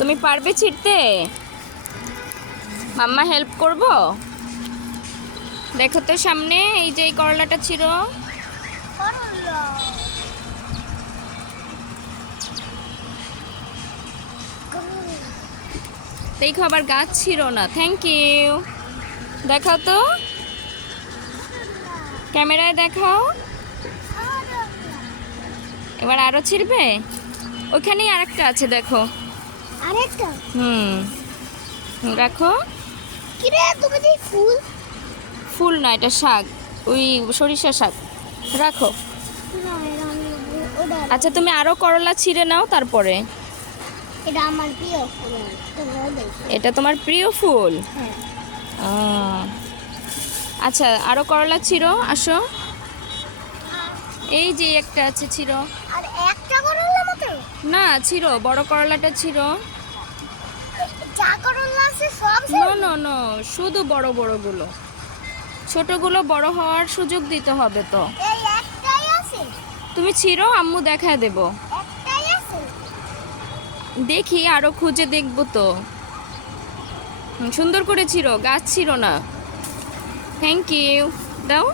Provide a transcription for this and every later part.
তুমি পারবে ছিঁড়তে মাম্মা হেল্প করব? দেখো তো সামনে, এই যে এই করলাটা ছিল। দেখো আবার গাছ ছিল না থ্যাংক ইউ দেখাও তো। ক্যামেরায় দেখাও। এবার আরও ছিড়বে? ওইখানেই আরেকটা আছে, দেখো। আরেকটা। হুম। রাখো কি রে তুমি যে ফুল? ফুল না এটা শাক। ওই সরিষা শাক। রাখো। আচ্ছা তুমি আরও করলা ছিঁড়ে নাও তারপরে। এটা আমার প্রিয় ফুল। এটা তোমার প্রিয় ফুল? হ্যাঁ। আচ্ছা আরও করলা ছিঁড়ো আসো। এই যে একটা আছে ছিঁড়ো আর একটা করলা মতো না ছিল বড় করলাটা নো নো নো শুধু বড় বড়গুলো। ছোটগুলো বড় হওয়ার সুযোগ দিতে হবে তো। তুমি ছিঁড়ো আম্মু দেখা দেব। দেখি আরও খুঁজে দেখব তো। সুন্দর করে ছিঁড়ো গাছ ছিল না। থ্যাংক ইউ দাও।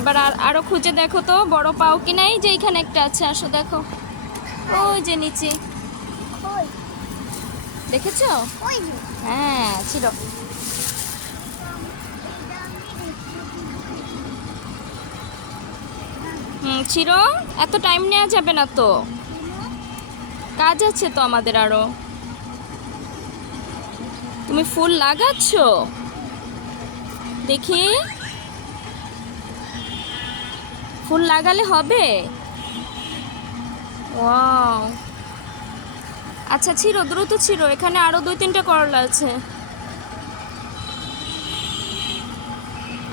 এবার আর আরও খুঁজে দেখো তো বড় পাও কি নাই যে এখানে একটা আছে আসো দেখো। ওই যে নিচে। দেখেছ? হ্যাঁ ছিল। হুম ছিল? এত টাইম নেওয়া যাবে না তো। কাজ আছে তো আমাদের আরও। তুমি ফুল লাগাচ্ছ? দেখি। ফুল লাগালে হবে? ওয়াও। আচ্ছা ছিল দ্রুত ছিল এখানে আরও দুই তিনটে করলা আছে।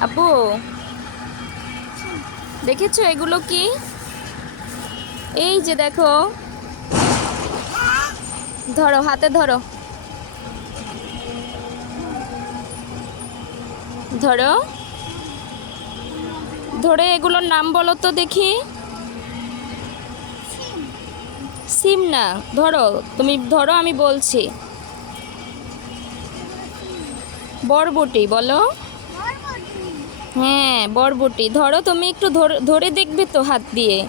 আপু দেখেছ এগুলো কি? এই যে দেখো। ধরো, হাতে ধরো। ধরো। ধরে এগুলোর নাম বলো তো দেখি। সিম না, ধরো, তুমি ধরো আমি বলছি। বরবটি বলো। হ্যাঁ বরবটি। ধরো তুমি একটু ধর- দেখবে তো হাত দিয়ে।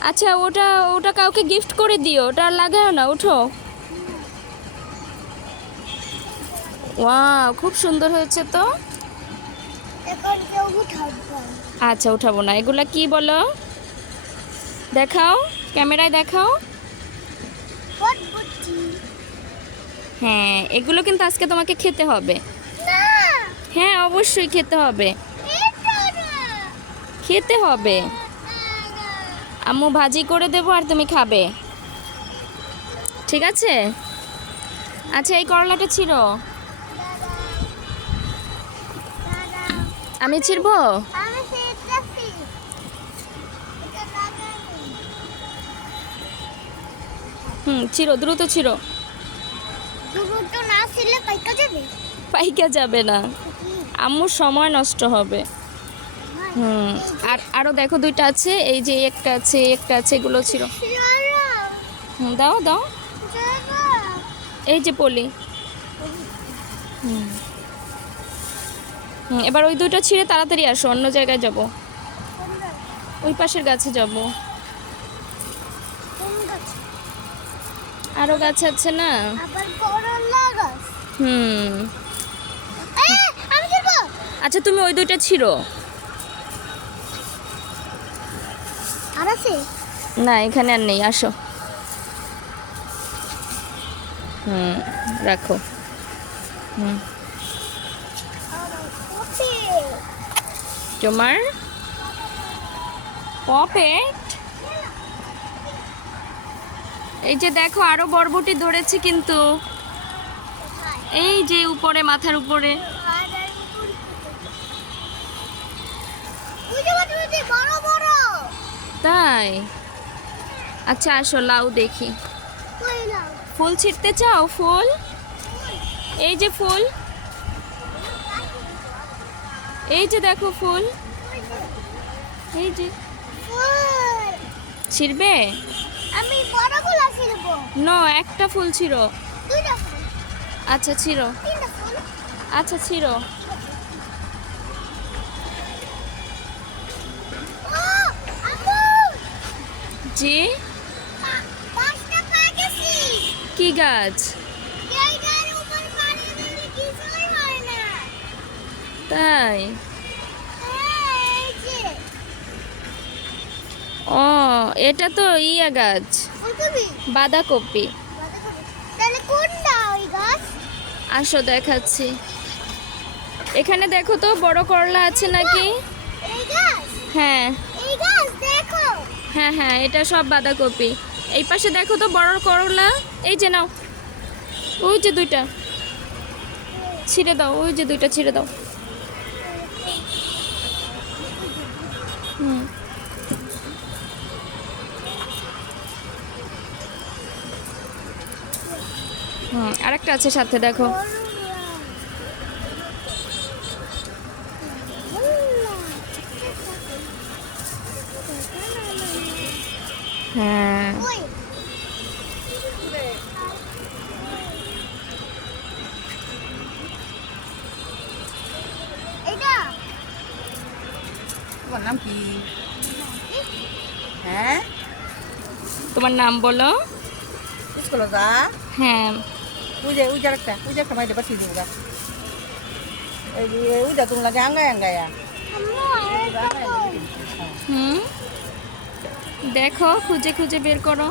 আচ্ছা ওটা ওটা কাউকে গিফট করে দিও, ওটা আর লাগাও না, ওঠো। ওয়াও খুব সুন্দর হয়েছে তো। আচ্ছা উঠাবো না। এগুলা কি বলো? দেখাও। ক্যামেরায় দেখাও। হ্যাঁ এগুলো কিন্তু আজকে তোমাকে খেতে হবে। হ্যাঁ অবশ্যই খেতে হবে। খেতে হবে। আম্মু ভাজি করে দেবো আর তুমি খাবে। ঠিক আছে? আচ্ছা এই করলাটা ছিল আমি ছিড়বো? হুম ছিল দ্রুত দুটো না পাইকা যাবে? পাইকা যাবে না। আম্মুর সময় নষ্ট হবে। হুম আর আরও দেখো দুইটা আছে এই যে একটা আছে একটা আছে এগুলো ছিল হুম দাও দাও। এই যে পলি। হুম, এবার ওই দুইটা ছিঁড়ে তাড়াতাড়ি আসো অন্য জায়গায় যাব। ওই পাশের গাছে যাব। আরও গাছ আছে না? হুম। আচ্ছা তুমি ওই দুইটা ছিঁড়ো। আর আছে? না এখানে আর নেই আসো। হুম রাখো। হুম। তোমার পপেট এই যে দেখো আরও বরবটি ধরেছে কিন্তু। এই যে উপরে মাথার উপরে। তাই? আচ্ছা আসো লাউ দেখি। ফুল ছিঁড়তে চাও? ফুল? এই যে ফুল। এই যে দেখো ফুল। এই যে। ছিড়বে? আমি বড়গুলো ছিড়বো। ন একটা ফুল ছিল দুইটা ফুল। আচ্ছা ছিল তিনটা ফুল। আচ্ছা আম্মু! জি? কি গাছ? তাই হ্যাঁ, এই যে ও এটা তো ইয়া গাছ। বাঁধাকপি। আসো দেখাচ্ছি। এখানে দেখো তো বড় করলা আছে নাকি? হ্যাঁ। হ্যাঁ হ্যাঁ এটা সব বাঁধাকপি। এই পাশে দেখো তো বড় করলা। এই যে নাও। ওই যে দুইটা। ছিঁড়ে দাও ওই যে দুইটা ছিঁড়ে দাও হুম হুম আরেকটা আছে সাথে দেখো। হ্যাঁ। এটা তোমার নাম কি? হ্যাঁ? তোমার নাম বলো। হ্যাঁ। ওই যে ওই যে একটা ওই যে একটা মাইটা পাঠিয়ে দিব গা ওইটা তুমি লাগে আঙ্গায় আঙ্গায়া? হুম দেখো খুঁজে খুঁজে বের করো